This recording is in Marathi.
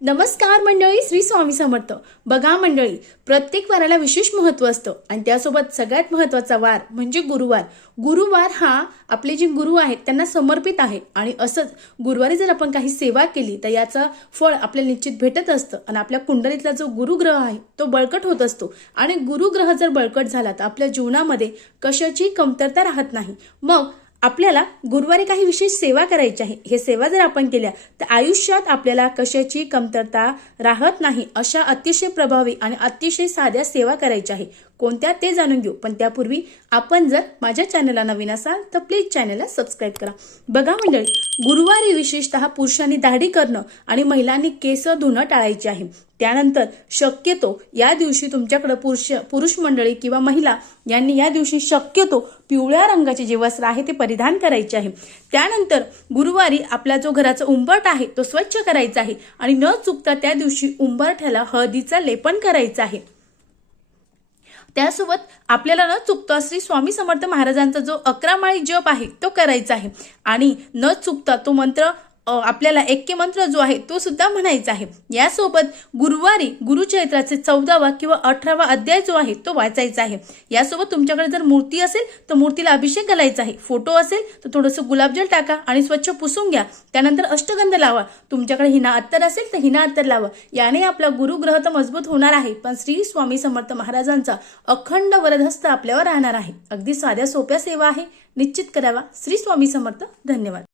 नमस्कार मंडळी, श्री स्वामी समर्थ. बघा मंडळी, प्रत्येक वाराला विशेष महत्त्व असतं आणि त्यासोबत सगळ्यात महत्त्वाचा वार म्हणजे गुरुवार. गुरुवार हा आपले जे गुरु आहेत त्यांना समर्पित आहे आणि असंच गुरुवारी जर आपण काही सेवा केली तर याचं फळ आपल्याला निश्चित भेटत असतं आणि आपल्या कुंडलीतला जो गुरुग्रह आहे तो बळकट होत असतो आणि गुरुग्रह जर बळकट झाला तर आपल्या जीवनामध्ये कशाची कमतरता राहत नाही. मग आपल्याला गुरुवारी काही विशेष सेवा करायची आहे. हे सेवा जर आपण केल्या तर आयुष्यात आपल्याला कशाची कमतरता राहत नाही. अशा अतिशय प्रभावी आणि अतिशय साध्या सेवा करायच्या आहे. कोणत्या ते जाणून घेऊ, पण त्यापूर्वी आपण जर माझ्या चॅनलला नवीन असाल तर प्लीज चॅनलला सबस्क्राईब करा. बघा मंडळी, गुरुवारी विशेषतः पुरुषांनी दाढी करणं आणि महिलांनी केस धुणं टाळायचे आहे. त्यानंतर शक्यतो या दिवशी तुमच्याकडे पुरुष मंडळी किंवा महिला यांनी या दिवशी शक्यतो पिवळ्या रंगाचे जे वस्त्र आहे ते परिधान करायचे आहे. त्यानंतर गुरुवारी आपला जो घराचा उंबरठा आहे तो स्वच्छ करायचा आहे आणि न चुकता त्या दिवशी उंबरठ्याला हळदीचा लेपन करायचा आहे. त्यासोबत आपल्याला न चुकता श्री स्वामी समर्थ महाराजांचा जो 11 माळी जप आहे तो करायचा आहे आणि न चुकता तो मंत्र आपल्याला ऐक्य मंत्र जो आहे तो सुद्धा म्हणायचा आहे. यासोबत गुरुवारी गुरुचरित्राचे 14वा किंवा 18वा अध्याय जो आहे तो वाचायचा आहे. यासोबत तुमच्याकडे जर मूर्ती असेल तर मूर्तीला अभिषेक घालायचा आहे. फोटो असेल तर थोडंसं गुलाबजल टाका आणि स्वच्छ पुसून घ्या. त्यानंतर अष्टगंध लावा. तुमच्याकडे हिना अत्तर असेल तर हिना अत्तर लावा. याने आपला गुरुग्रह तर मजबूत होणार आहे, पण श्री स्वामी समर्थ महाराजांचा अखंड वरदहस्त आपल्यावर राहणार आहे. अगदी साध्या सोप्या सेवा आहे, निश्चित करावा. श्री स्वामी समर्थ. धन्यवाद.